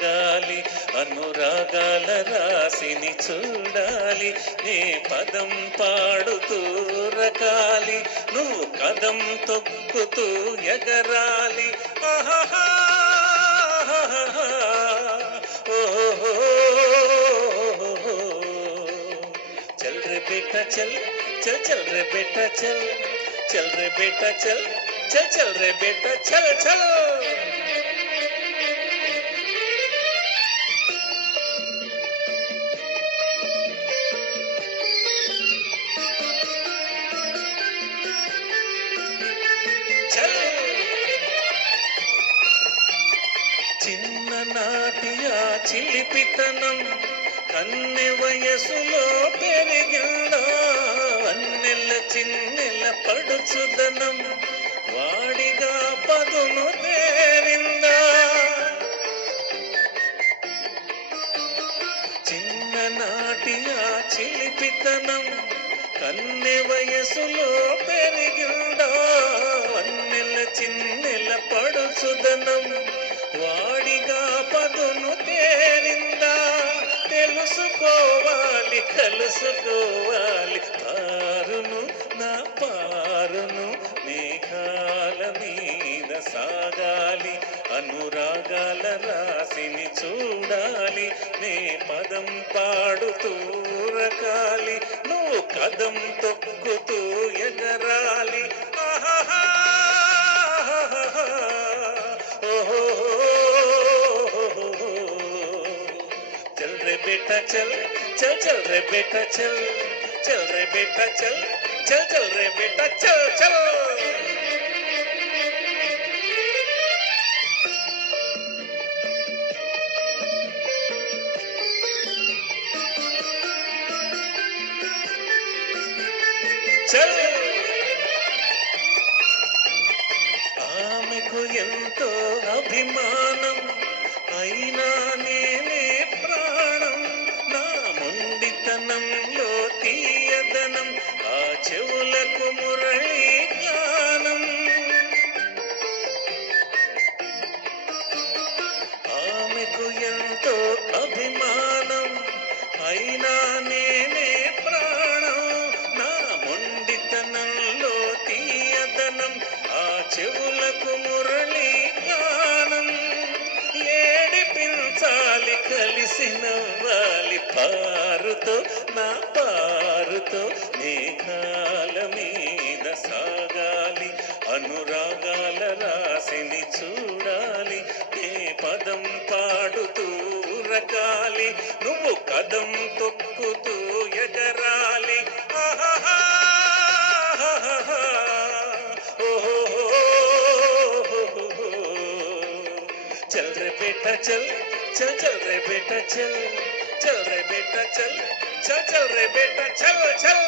సాగాలి అనురాగాల రాశిని చూడాలి నీ పదం పాడుతూ రకాలి నువ్వు కదం తొక్కుతూ ఎగరాలి ఆహాహా ఓహో చల్ రే బేటా చల్ చల్ చల్ రే బేటా చల్ చల్ రే బేటా చల్ చల్ చల్ రే బేటా చల్ చల్ చిన్ననాటి ఆ చిలిపితనం కన్నె వయసులో పెరిగిందా అన్నెల చిన్నెల పడుచుదనం వాడిగా పదును తేరిందా చిన్ననాటి ఆ చిలిపితనం కన్నె వయసులో పెరిగిందా అన్నెల చిన్నెల పడుచుదనం వాడిగా పదును తేరిందా తెలుసుకోవాలి కలుసుకోవాలి పారును నా పారును మేఘాల మీద సాగాలి అనురాగాల రాశిని చూడాలి నే పదం పాడుతూ రకాలి నువ్వు కదం తొక్కుతూ ఎగరాలి ఆహాహా ఓహో चल रे बेटा चल चल चल रे बेटा चल चल रे बेटा चल चल चल रे बेटा चल चल चल ఆమెకు ఎంతో అభిమానం అయినా నేనే ప్రాణం నా మొండితనంలో తీయదనం ఆ చెవులకు మురళీ గానం ఆమెకు ఎంతో అభిమానం అయినా నేనే ప్రాణం నా మొండితనంలో తీయదనం ఆ చెవులకు మురళీ గానం ఏడిపించాలి కలిసి నవ్వాలి పారుతో నా పారుతో మేఘాల మీద సాగాలి అనురాగాల రాశిని చూడాలి ఏ పదం పాడుతూ రకాలి నువ్వు కదం తొక్కుతూ ఎగరాలి ఆహాహా चल रे बेटा चल चल चल रे बेटा चल चल रे बेटा चल चल चल रे बेटा चल चल